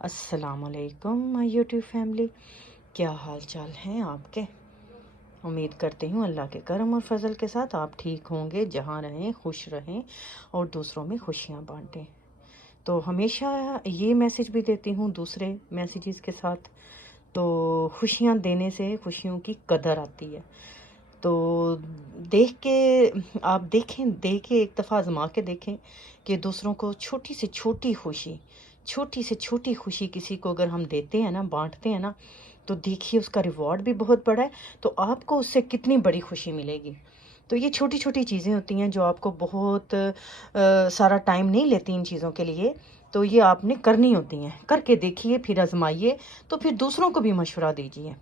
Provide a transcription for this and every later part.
अस्सलाम वालेकुम my YouTube family. क्या हाल चाल हैं आपके। उम्मीद करती हूँ अल्लाह के करम और फजल के साथ आप ठीक होंगे, जहाँ रहें खुश रहें और दूसरों में खुशियाँ बांटें। तो हमेशा ये मैसेज भी देती हूँ दूसरे मैसेजेस के साथ। तो खुशियाँ देने से खुशियों की कदर आती है। तो देख के आप देखें एक दफ़ा आजमा के देखें कि दूसरों को छोटी से छोटी खुशी किसी को अगर हम देते हैं ना, बांटते हैं ना, तो देखिए उसका रिवॉर्ड भी बहुत बड़ा है। तो आपको उससे कितनी बड़ी खुशी मिलेगी। तो ये छोटी छोटी चीज़ें होती हैं जो आपको बहुत सारा टाइम नहीं लेती इन चीज़ों के लिए। तो ये आपने करनी होती हैं, करके देखिए, फिर आजमाइए, तो फिर दूसरों को भी मशवरा दीजिए।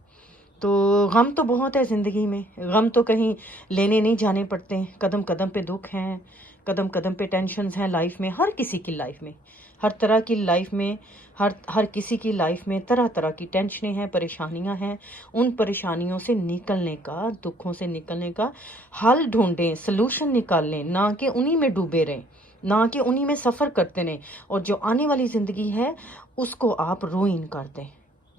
तो गम तो बहुत है ज़िंदगी में, गम तो कहीं लेने नहीं जाने पड़ते हैं। कदम कदम पे दुख हैं, कदम कदम पे टेंशन्स हैं लाइफ में, हर किसी की लाइफ में, हर तरह की लाइफ में, हर हर किसी की लाइफ में तरह तरह की टेंशनें हैं, परेशानियां हैं। उन परेशानियों से निकलने का, दुखों से निकलने का हल ढूंढें, सलूशन निकाल लें, ना कि उन्हीं में डूबे रहें, ना कि उन्हीं में सफ़र करते रहें। और जो आने वाली ज़िंदगी है उसको आप रूइन कर दें।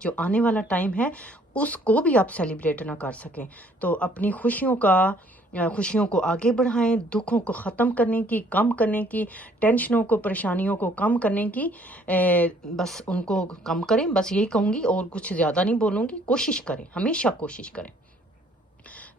जो आने वाला टाइम है उसको भी आप सेलिब्रेट ना कर सकें। तो अपनी खुशियों को आगे बढ़ाएं, दुखों को ख़त्म करने की, कम करने की, टेंशनों को, परेशानियों को कम करने की, बस उनको कम करें। बस यही कहूँगी, और कुछ ज़्यादा नहीं बोलूँगी। कोशिश करें, हमेशा कोशिश करें।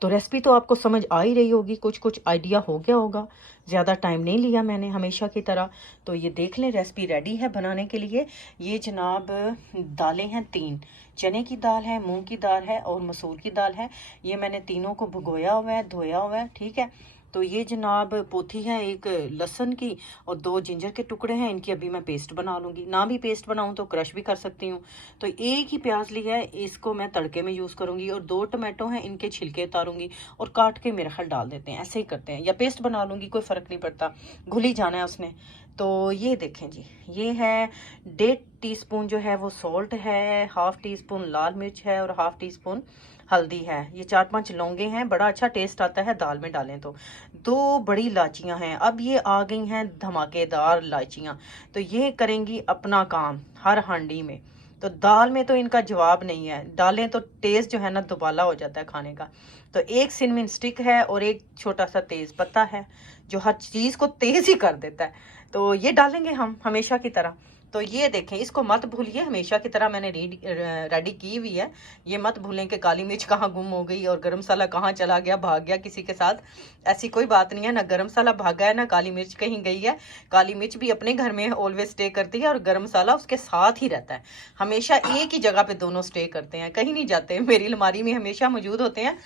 तो रेसिपी तो आपको समझ आ ही रही होगी, कुछ कुछ आइडिया हो गया होगा। ज़्यादा टाइम नहीं लिया मैंने, हमेशा की तरह। तो ये देख लें, रेसिपी रेडी है बनाने के लिए। ये जनाब दालें हैं 3। चने की दाल है, मूंग की दाल है और मसूर की दाल है। ये मैंने तीनों को भिगोया हुआ है, धोया हुआ है, ठीक है। तो ये जनाब पोथी है एक लहसुन की, और 2 जिंजर के टुकड़े हैं। इनकी अभी मैं पेस्ट बना लूँगी, ना भी पेस्ट बनाऊँ तो क्रश भी कर सकती हूँ। तो एक ही प्याज लिया है, इसको मैं तड़के में यूज़ करूँगी। और 2 टमाटो हैं, इनके छिलके उतारूँगी और काट के मेरे ख्याल डाल देते हैं। ऐसे ही करते हैं, या पेस्ट बना लूँगी, कोई फ़र्क नहीं पड़ता, घुल ही जाना है उसने। तो ये देखें जी, ये है 1.5 टीस्पून जो है वो सॉल्ट है, 1/2 टीस्पून लाल मिर्च है और 1/2 टीस्पून हल्दी है। ये 4-5 लौंगे हैं, बड़ा अच्छा टेस्ट आता है दाल में डालें तो। 2 बड़ी इलायचियाँ हैं। अब ये आ गई हैं धमाकेदार इलायचियाँ, तो ये करेंगी अपना काम हर हांडी में। तो दाल में तो इनका जवाब नहीं है, डालें तो टेस्ट जो है ना दुबाला हो जाता है खाने का। तो एक सिनमन स्टिक है और एक छोटा सा तेज पत्ता है, जो हर चीज़ को तेज ही कर देता है। तो ये डालेंगे हम हमेशा की तरह। तो ये देखें, इसको मत भूलिए, हमेशा की तरह मैंने रेडी की हुई है। ये मत भूलें कि काली मिर्च कहाँ गुम हो गई और गरम मसाला कहाँ चला गया, भाग गया किसी के साथ। ऐसी कोई बात नहीं है, ना गरम मसाला भागा है ना काली मिर्च कहीं गई है। काली मिर्च भी अपने घर में ऑलवेज स्टे करती है और गरम मसाला उसके साथ ही रहता है। हमेशा एक ही जगह पे दोनों स्टे करते हैं, कहीं नहीं जाते, मेरी अलमारी में हमेशा मौजूद होते हैं।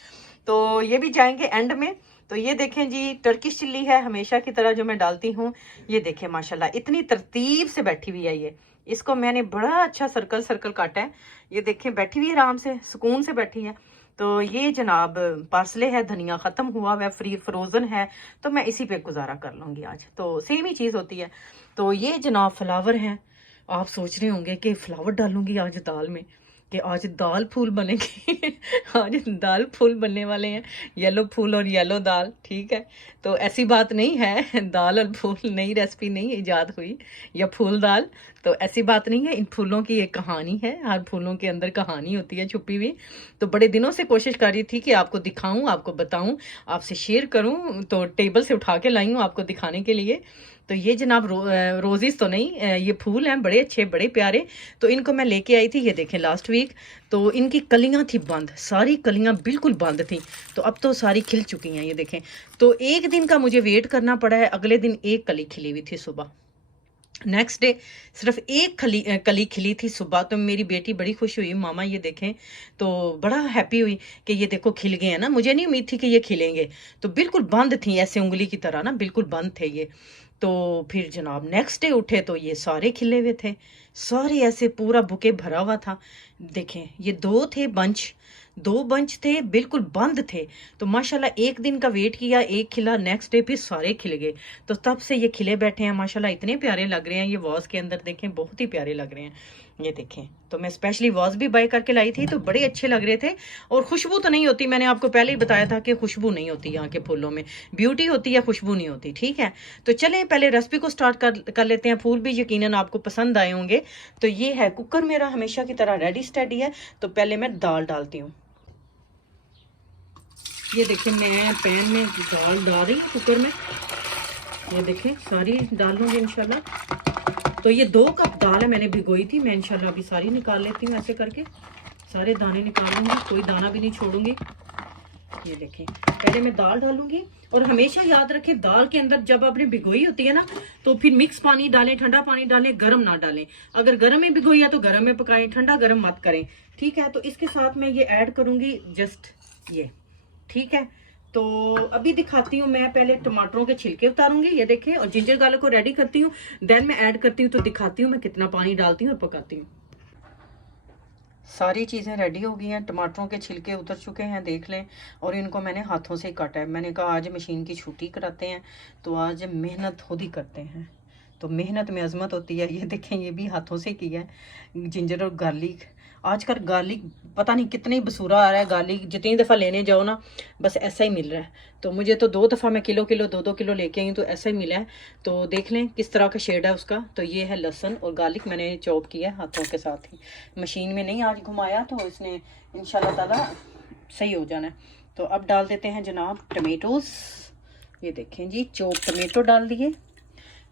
तो ये भी जाएंगे एंड में। तो ये देखें जी, टर्किश चिल्ली है हमेशा की तरह जो मैं डालती हूँ। ये देखें माशाल्लाह इतनी तरतीब से बैठी हुई है ये। इसको मैंने बड़ा अच्छा सर्कल सर्कल काटा है। ये देखें बैठी हुई है, आराम से सुकून से बैठी है। तो ये जनाब पार्सले है, धनिया ख़त्म हुआ हुआ है, फ्री फ्रोज़न है, तो मैं इसी पे गुजारा कर लूँगी आज। तो सेम ही चीज़ होती है। तो ये जनाब फ्लावर हैं। आप सोच रहे होंगे कि फ्लावर डालूंगी आज दाल में, कि आज दाल फूल बनेगी आज दाल फूल बनने वाले हैं, येलो फूल और येलो दाल, ठीक है। तो ऐसी बात नहीं है, दाल और फूल नई रेसिपी नहीं ईजाद हुई, या फूल दाल, तो ऐसी बात नहीं है। इन फूलों की एक कहानी है, हर फूलों के अंदर कहानी होती है छुपी हुई। तो बड़े दिनों से कोशिश कर रही थी कि आपको दिखाऊं, आपको बताऊं, आपसे शेयर करूं, तो टेबल से उठा के लाई हूं आपको दिखाने के लिए। तो ये जनाब रोजेस तो नहीं, ये फूल हैं बड़े अच्छे, बड़े प्यारे। तो इनको मैं लेके आई थी, ये देखें लास्ट वीक। तो इनकी कलियां थी बंद, सारी कलियां बिल्कुल बंद थी। तो अब तो सारी खिल चुकी हैं, ये देखें। तो एक दिन का मुझे वेट करना पड़ा है, अगले दिन एक कली खिली हुई थी सुबह। नेक्स्ट डे सिर्फ एक कली खिली थी सुबह। तो मेरी बेटी बड़ी खुश हुई, मामा ये देखें, तो बड़ा हैप्पी हुई कि ये देखो खिल गए हैं ना, मुझे नहीं उम्मीद थी कि ये खिलेंगे। तो बिल्कुल बंद थी, ऐसे उंगली की तरह ना, बिल्कुल बंद थे ये। तो फिर जनाब नेक्स्ट डे उठे तो ये सारे खिले हुए थे, सारे ऐसे पूरा बुके भरा हुआ था। देखें ये 2 थे बंच, 2 बंच थे, बिल्कुल बंद थे। तो माशाल्लाह एक दिन का वेट किया, एक खिला, नेक्स्ट डे फिर सारे खिल गए। तो तब से ये खिले बैठे हैं माशाल्लाह, इतने प्यारे लग रहे हैं। ये वॉज के अंदर देखें, बहुत ही प्यारे लग रहे हैं। ये देखें, तो मैं स्पेशली वॉज भी बाय करके लाई थी, तो बड़े अच्छे लग रहे थे। और खुशबू तो नहीं होती, मैंने आपको पहले ही बताया था कि खुशबू नहीं होती यहाँ के फूलों में, ब्यूटी होती है, खुशबू नहीं होती। ठीक है, तो चलें पहले रेसिपी को स्टार्ट कर लेते हैं। फूल भी यकीनन आपको पसंद आए होंगे। तो ये है कुकर, मेरा हमेशा की तरह रेडी स्टेडी है। तो पहले मैं दाल डालती हूँ। ये देखें, मैं पैन में दाल डाल रही हूँ कुकर में। ये देखें, सारी डालूंगी इंशाल्लाह। तो ये 2 कप दाल है, मैंने भिगोई थी। मैं इंशाल्लाह अभी सारी निकाल लेती हूँ, ऐसे करके सारे दाने निकालूंगी, कोई दाना भी नहीं छोड़ूंगी। ये देखें, पहले मैं दाल डालूंगी। और हमेशा याद रखें, दाल के अंदर जब आपने भिगोई होती है ना, तो फिर मिक्स पानी डालें, ठंडा पानी डालें, गर्म ना डालें। अगर गर्म में भिगोई है तो गर्म में पकाएं, ठंडा गर्म मत करें। ठीक है, तो इसके साथ मैं ये ऐड करूंगी जस्ट ये। ठीक है, तो अभी दिखाती हूँ। मैं पहले टमाटरों के छिलके उतारूंगी, ये देखें, और जिंजर गार्लिक को रेडी करती हूँ, देन मैं ऐड करती हूँ। तो दिखाती हूँ मैं कितना पानी डालती हूँ और पकाती हूँ। सारी चीज़ें रेडी हो गई हैं, टमाटरों के छिलके उतर चुके हैं, देख लें। और इनको मैंने हाथों से ही काटा है। मैंने कहा आज मशीन की छुट्टी कराते हैं, तो आज मेहनत खुद ही करते हैं। तो मेहनत में अजमत होती है। ये देखें, ये भी हाथों से किया है, जिंजर और गार्लिक। आजकल गार्लिक पता नहीं कितनी बसूरा आ रहा है। गार्लिक जितनी दफ़ा लेने जाओ ना, बस ऐसा ही मिल रहा है। तो मुझे तो 2 दफ़ा मैं किलो 2-2 किलो लेके आई हूँ, तो ऐसा ही मिला है। तो देख लें किस तरह का शेड है उसका। तो ये है लहसुन और गार्लिक, मैंने चॉप किया है हाथों के साथ ही, मशीन में नहीं आज घुमाया, तो इसने इंशाल्लाह ताला सही हो जाना है। तो अब डाल देते हैं जनाब टमेटोज़। ये देखें जी, चॉप टमेटो डाल दिए।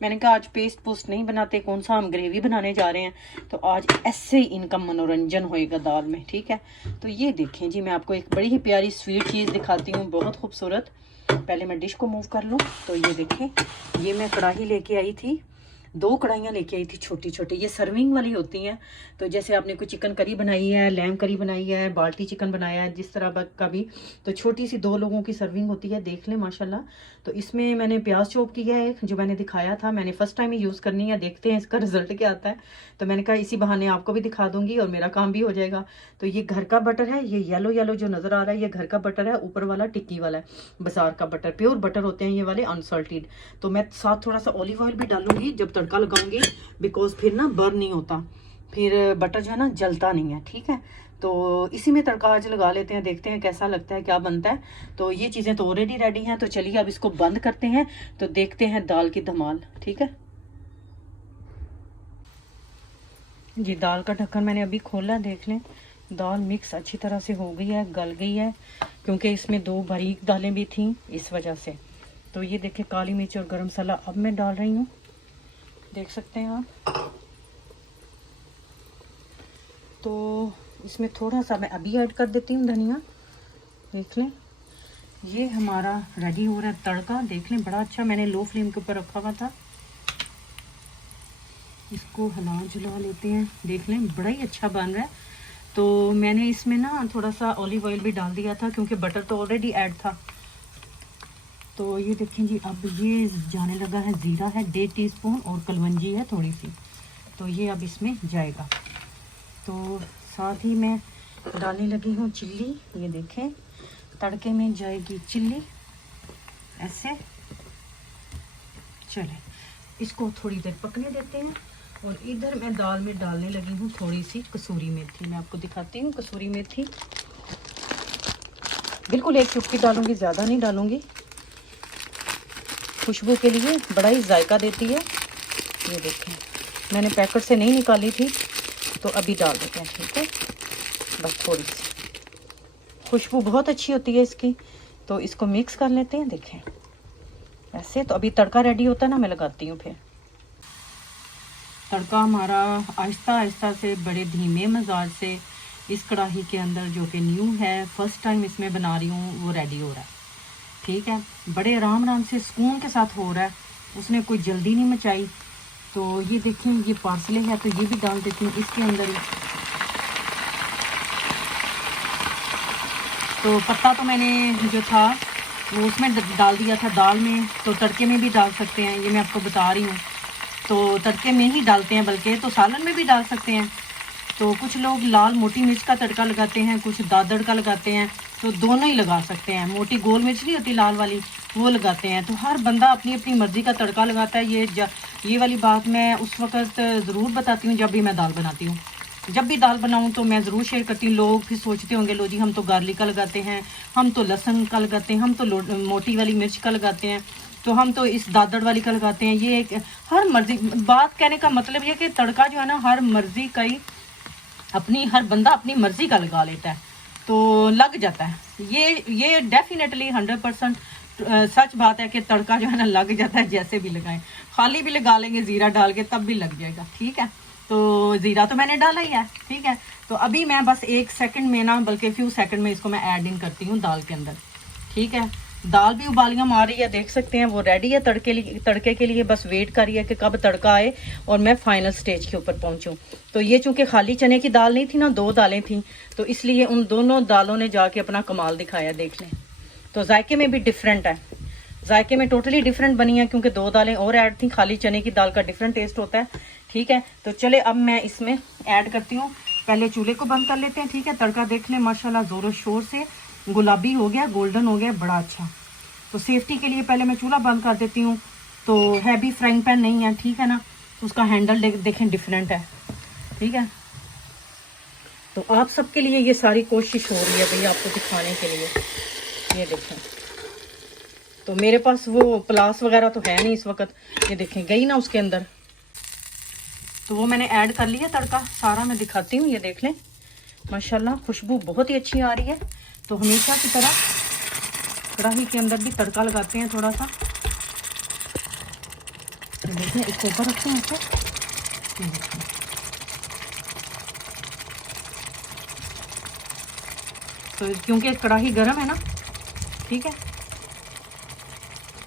मैंने कहा आज पेस्ट पोस्ट नहीं बनाते, कौन सा हम ग्रेवी बनाने जा रहे हैं, तो आज ऐसे ही इनका मनोरंजन होएगा दाल में। ठीक है, तो ये देखें जी, मैं आपको एक बड़ी ही प्यारी स्वीट चीज़ दिखाती हूँ, बहुत खूबसूरत। पहले मैं डिश को मूव कर लूँ। तो ये देखें, ये मैं कढ़ाई लेके आई थी, 2 कढ़ाइयाँ लेके आई थी छोटी छोटी, ये सर्विंग वाली होती हैं। तो जैसे आपने कोई चिकन करी बनाई है, लैम करी बनाई है, बाल्टी चिकन बनाया है, जिस तरह का भी, तो छोटी सी 2 लोगों की सर्विंग होती है, देख लें माशाल्लाह। तो इसमें मैंने प्याज चॉप किया है, जो मैंने दिखाया था, मैंने फर्स्ट टाइम ही यूज़ करनी है, देखते हैं इसका रिजल्ट क्या आता है। तो मैंने कहा इसी बहाने आपको भी दिखा दूंगी और मेरा काम भी हो जाएगा। तो ये घर का बटर है, ये येलो येलो जो नज़र आ रहा है, ये घर का बटर है। ऊपर वाला टिक्की वाला है, बाजार का बटर, प्योर बटर होते हैं ये वाले, अनसॉल्टेड। तो मैं साथ थोड़ा सा ऑलिव ऑयल भी डालूंगी जब तड़का लगाऊंगी, बिकॉज फिर ना बर्न नहीं होता, फिर बटर जो है ना जलता नहीं है। ठीक है, तो इसी में तड़का आज लगा लेते हैं, देखते हैं कैसा लगता है, क्या बनता है। तो ये चीज़ें तो ऑलरेडी रेडी हैं। तो चलिए अब इसको बंद करते हैं, तो देखते हैं दाल की धमाल। ठीक है जी, दाल का ढक्कन मैंने अभी खोला, देख लें दाल मिक्स अच्छी तरह से हो गई है, गल गई है, क्योंकि इसमें 2 बारीक दालें भी थीं, इस वजह से। तो ये देखें, काली मिर्च और गरम मसाला अब मैं डाल रही हूँ, देख सकते हैं आप। तो इसमें थोड़ा सा मैं अभी ऐड कर देती हूँ धनिया, देख लें। ये हमारा रेडी हो रहा है तड़का, देख लें बड़ा अच्छा, मैंने लो फ्लेम के ऊपर रखा हुआ था। इसको हिला जुला लेते हैं, देख लें बड़ा ही अच्छा बन रहा है। तो मैंने इसमें ना थोड़ा सा ऑलिव ऑयल भी डाल दिया था, क्योंकि बटर तो ऑलरेडी ऐड था। तो ये देखें जी, अब ये जाने लगा है, ज़ीरा है 1.5 टीस्पून और कलवंजी है थोड़ी सी, तो ये अब इसमें जाएगा। तो साथ ही मैं डालने लगी हूँ चिल्ली, ये देखें तड़के में जाएगी चिल्ली, ऐसे। चले इसको थोड़ी देर पकने देते हैं। और इधर मैं दाल में डालने लगी हूँ थोड़ी सी कसूरी मेथी, मैं आपको दिखाती हूँ कसूरी मेथी, बिल्कुल 1 चुटकी डालूंगी, ज़्यादा नहीं डालूंगी, खुशबू के लिए, बड़ा ही जायका देती है। ये देखें, मैंने पैकेट से नहीं निकाली थी, तो अभी डाल देते हैं। ठीक है, बस थोड़ी सी, खुशबू बहुत अच्छी होती है इसकी। तो इसको मिक्स कर लेते हैं, देखें ऐसे। तो अभी तड़का रेडी होता है ना, मैं लगाती हूँ फिर। तड़का हमारा आहिस्ता आहिस्ता से बड़े धीमे मजाज से इस कढ़ाई के अंदर, जो कि न्यू है, फर्स्ट टाइम इसमें बना रही हूँ, वो रेडी हो रहा है। ठीक है, बड़े आराम आराम से सुकून के साथ हो रहा है, उसने कोई जल्दी नहीं मचाई। तो ये देखें, ये पार्सले है, तो ये भी डाल देती हूँ इसके अंदर ही। तो पत्ता तो मैंने जो था वो उसमें डाल दिया था दाल में, तो तड़के में भी डाल सकते हैं, ये मैं आपको बता रही हूँ। तो तड़के में ही डालते हैं, बल्कि तो सालन में भी डाल सकते हैं। तो कुछ लोग लाल मोटी मिर्च का तड़का लगाते हैं, कुछ दादड़ का लगाते हैं, तो दोनों ही लगा सकते हैं। मोटी गोल मिर्च नहीं होती लाल वाली, वो लगाते हैं। तो हर बंदा अपनी अपनी मर्ज़ी का तड़का लगाता है। ये वाली बात मैं उस वक़्त ज़रूर बताती हूँ जब भी मैं दाल बनाती हूँ। जब भी दाल बनाऊँ तो मैं ज़रूर शेयर करती हूँ। लोग फिर सोचते होंगे लो जी हम तो गार्लिक का लगाते हैं, हम तो लहसुन का लगाते हैं, हम तो मोटी वाली मिर्च का लगाते हैं, तो हम तो इस दादड़ वाली का लगाते हैं। ये एक हर मर्ज़ी, बात कहने का मतलब ये कि तड़का जो है ना हर मर्ज़ी का ही हर बंदा अपनी मर्ज़ी का लगा लेता है, तो लग जाता है। ये डेफिनेटली 100% सच बात है कि तड़का जो है ना लग जाता है। जैसे भी लगाएं, खाली भी लगा लेंगे ज़ीरा डाल के तब भी लग जाएगा। ठीक है, तो ज़ीरा तो मैंने डाला ही है। ठीक है, तो अभी मैं बस 1 सेकंड में ना, बल्कि फ्यू सेकंड में इसको मैं ऐड इन करती हूँ दाल के अंदर। ठीक है, दाल भी उबालियाँ मार रही है, देख सकते हैं वो रेडी है तड़के के लिए। बस वेट कर रही है कि कब तड़का आए और मैं फाइनल स्टेज के ऊपर पहुंचूं। तो ये चूंकि खाली चने की दाल नहीं थी ना, 2 दालें थी, तो इसलिए उन दोनों दालों ने जाके अपना कमाल दिखाया। देख लें, तो जायके में भी डिफरेंट है, जायके में टोटली डिफरेंट बनी है, क्योंकि 2 दालें और ऐड थी। खाली चने की दाल का डिफरेंट टेस्ट होता है। ठीक है, तो चले अब मैं इसमें ऐड करती हूँ। पहले चूल्हे को बंद कर लेते हैं। ठीक है, तड़का देख लें माशाल्लाह ज़ोरों शोर से गुलाबी हो गया, गोल्डन हो गया, बड़ा अच्छा। तो सेफ्टी के लिए पहले मैं चूल्हा बंद कर देती हूँ। तो हैवी फ्राइंग पैन नहीं है, ठीक है ना, तो उसका हैंडल देखें डिफरेंट है। ठीक है, तो आप सबके लिए ये सारी कोशिश हो रही है भैया आपको दिखाने के लिए। ये देखें, तो मेरे पास वो प्लास वगैरह तो है नहीं इस वक्त। ये देखें गई ना उसके अंदर, तो वो मैंने ऐड कर लिया तड़का सारा। मैं दिखाती हूँ, ये देख लें माशाल्लाह खुशबू बहुत ही अच्छी आ रही है। तो हमेशा की तरह कढ़ाई के अंदर भी तड़का लगाते हैं थोड़ा सा। तो देखें, इसको ऊपर रखते हैं ऐसे। तो क्योंकि कढ़ाई गर्म है ना, ठीक है।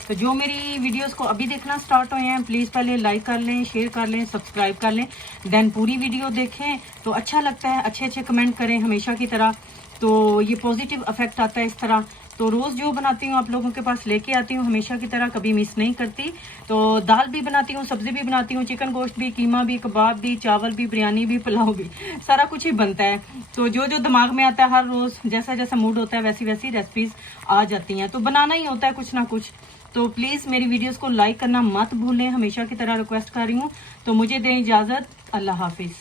तो जो मेरी वीडियोस को अभी देखना स्टार्ट हुए हैं, प्लीज़ पहले लाइक कर लें, शेयर कर लें, सब्सक्राइब कर लें, देन पूरी वीडियो देखें। तो अच्छा लगता है, अच्छे अच्छे कमेंट करें हमेशा की तरह, तो ये पॉजिटिव इफेक्ट आता है इस तरह। तो रोज़ जो बनाती हूँ आप लोगों के पास लेके आती हूँ हमेशा की तरह, कभी मिस नहीं करती। तो दाल भी बनाती हूँ, सब्ज़ी भी बनाती हूँ, चिकन गोश्त भी, कीमा भी, कबाब भी, चावल भी, बिरयानी भी, पुलाव भी, सारा कुछ ही बनता है। तो जो जो दिमाग में आता है हर रोज़ जैसा जैसा मूड होता है वैसी वैसी रेसिपीज़ आ जाती हैं। तो बनाना ही होता है कुछ ना कुछ। तो प्लीज़ मेरी वीडियोस को लाइक करना मत भूलें, हमेशा की तरह रिक्वेस्ट कर रही हूँ। तो मुझे दें इजाज़त, अल्लाह हाफिज़।